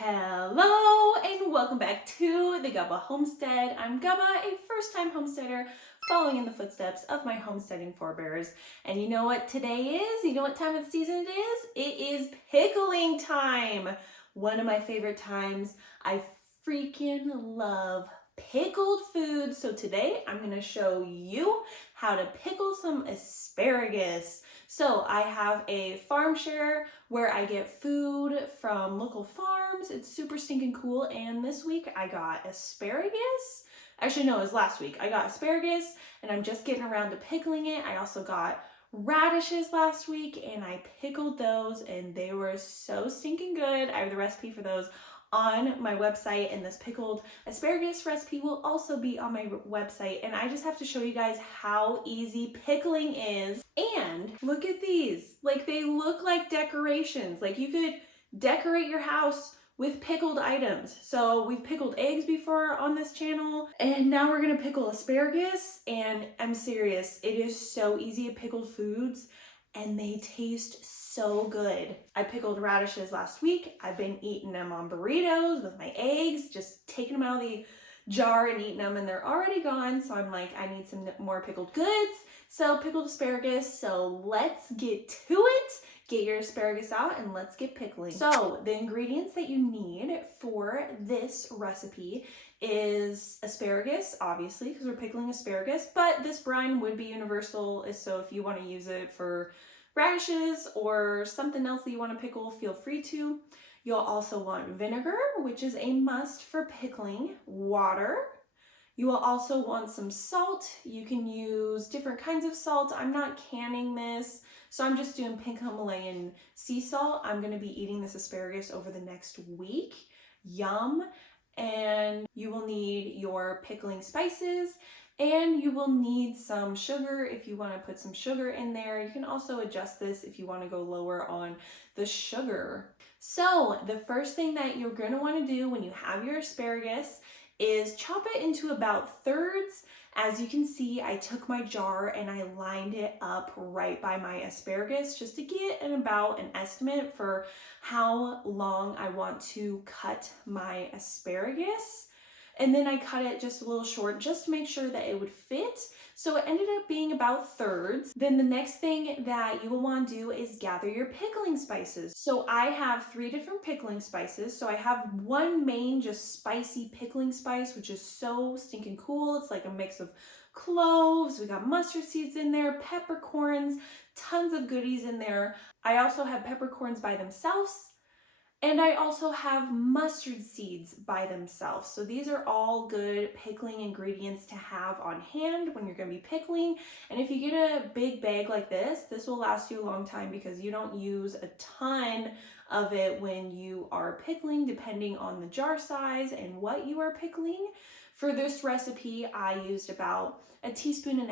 Hello and welcome back to the 𝐚𝐭 Homestead. I'm 𝐚𝐭, a first-time homesteader following in the footsteps of my homesteading forebears. And you know what today is? You know what time of the season it is? It is pickling time. One of my favorite times. I freaking love pickled food. So today I'm going to show you how to pickle some asparagus. So I have a farm share where I get food from local farms. It's super stinking cool. And this week I got asparagus. Actually, no, it was last week. I got asparagus and I'm just getting around to pickling it. I also got radishes last week and I pickled those and they were so stinking good. I have the recipe for those on my website, and this pickled asparagus recipe will also be on my website. And I just have to show you guys how easy pickling is. And look at these, like they look like decorations. Like you could decorate your house with pickled items. So we've pickled eggs before on this channel, and now we're gonna pickle asparagus. And I'm serious, it is so easy to pickle foods and they taste so good. I pickled radishes last week. I've been eating them on burritos with my eggs, just taking them out of the jar and eating them, and they're already gone. So I'm like, I need some more pickled goods. So pickled asparagus. So let's get to it. Get your asparagus out and let's get pickling. So the ingredients that you need for this recipe is asparagus, obviously, because we're pickling asparagus, but this brine would be universal. So if you want to use it for radishes or something else that you want to pickle, feel free to. You'll also want vinegar, which is a must for pickling, water. You will also want some salt. You can use different kinds of salt. I'm not canning this, so I'm just doing pink Himalayan sea salt. I'm gonna be eating this asparagus over the next week. Yum. And you will need your pickling spices, and you will need some sugar if you want to put some sugar in there. You can also adjust this if you want to go lower on the sugar. So the first thing that you're going to want to do when you have your asparagus is chop it into about thirds. As you can see, I took my jar and I lined it up right by my asparagus just to get an estimate for how long I want to cut my asparagus. And then I cut it just a little short just to make sure that it would fit. So it ended up being about thirds. Then the next thing that you will want to do is gather your pickling spices. So I have 3 different pickling spices. So I have one main just spicy pickling spice, which is so stinking cool. It's like a mix of cloves, we got mustard seeds in there, peppercorns, tons of goodies in there. I also have peppercorns by themselves. And I also have mustard seeds by themselves. So these are all good pickling ingredients to have on hand when you're gonna be pickling. And if you get a big bag like this will last you a long time because you don't use a ton of it when you are pickling, depending on the jar size and what you are pickling. For this recipe, I used about 1.5 teaspoons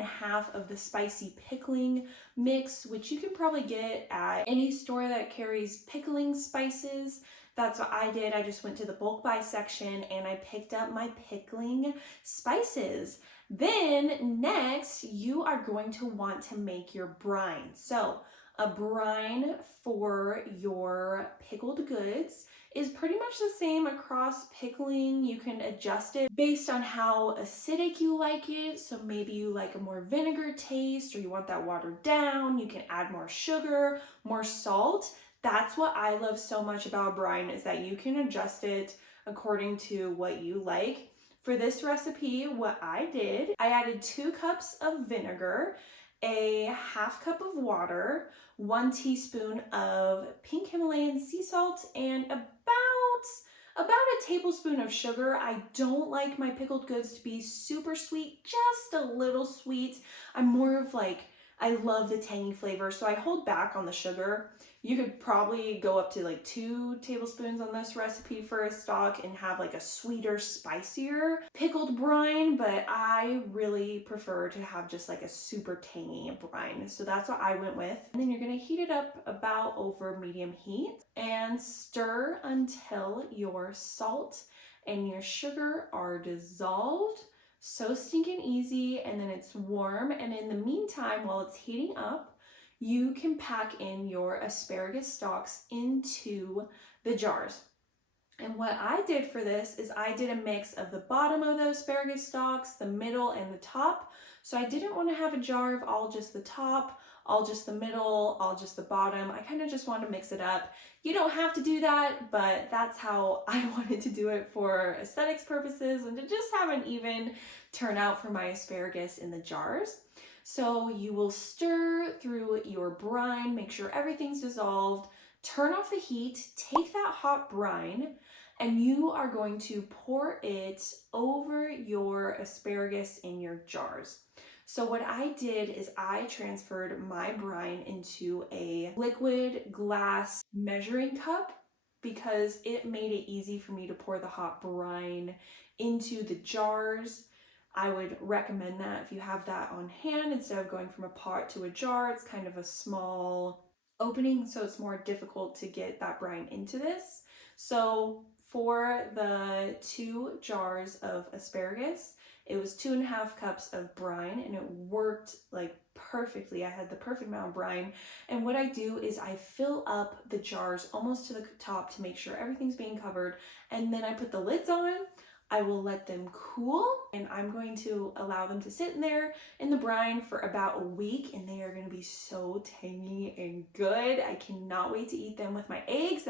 of the spicy pickling mix, which you can probably get at any store that carries pickling spices. That's what I did. I just went to the bulk buy section and I picked up my pickling spices. Then next, you are going to want to make your brine. So a brine for your pickled goods is pretty much the same across pickling. You can adjust it based on how acidic you like it. So maybe you like a more vinegar taste or you want that watered down. You can add more sugar, more salt. That's what I love so much about brine, is that you can adjust it according to what you like. For this recipe, what I did, I added 2 cups of vinegar, a 1/2 cup of water, 1 teaspoon of pink Himalayan sea salt, and about a tablespoon of sugar. I don't like my pickled goods to be super sweet, just a little sweet. I'm more of like, I love the tangy flavor, so I hold back on the sugar. You could probably go up to like 2 tablespoons on this recipe for a stock and have like a sweeter, spicier pickled brine, but I really prefer to have just like a super tangy brine. So that's what I went with. And then you're gonna heat it up about over medium heat and stir until your salt and your sugar are dissolved. So stinking easy, and then it's warm. And in the meantime, while it's heating up, you can pack in your asparagus stalks into the jars. And what I did for this is I did a mix of the bottom of the asparagus stalks, the middle, and the top. So I didn't want to have a jar of all just the top, all just the middle, all just the bottom. I kind of just wanted to mix it up. You don't have to do that, but that's how I wanted to do it for aesthetics purposes and to just have an even turnout for my asparagus in the jars. So you will stir through your brine, make sure everything's dissolved, turn off the heat, take that hot brine, and you are going to pour it over your asparagus in your jars. So what I did is I transferred my brine into a liquid glass measuring cup because it made it easy for me to pour the hot brine into the jars. I would recommend that if you have that on hand, instead of going from a pot to a jar, it's kind of a small opening, so it's more difficult to get that brine into this. So for the 2 jars of asparagus, it was 2.5 cups of brine, and it worked like perfectly. I had the perfect amount of brine. And what I do is I fill up the jars almost to the top to make sure everything's being covered, and then I put the lids on. I will let them cool, and I'm going to allow them to sit in there in the brine for about a week, and they are going to be so tangy and good. I cannot wait to eat them with my eggs.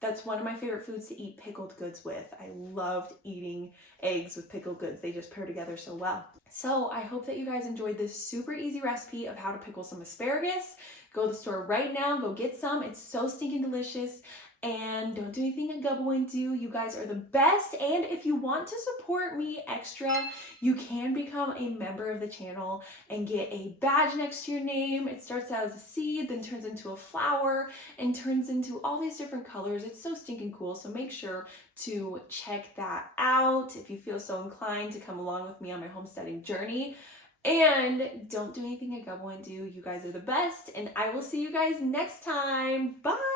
That's one of my favorite foods to eat pickled goods with. I loved eating eggs with pickled goods. They just pair together so well. So I hope that you guys enjoyed this super easy recipe of how to pickle some asparagus. Go to the store right now, go get some. It's so stinking delicious. And don't do anything a gubba wouldn't do. You guys are the best. And if you want to support me extra, you can become a member of the channel and get a badge next to your name. It starts out as a seed, then turns into a flower, and turns into all these different colors. It's so stinking cool. So make sure to check that out if you feel so inclined to come along with me on my homesteading journey. And don't do anything a gubba wouldn't do. You guys are the best. And I will see you guys next time. Bye.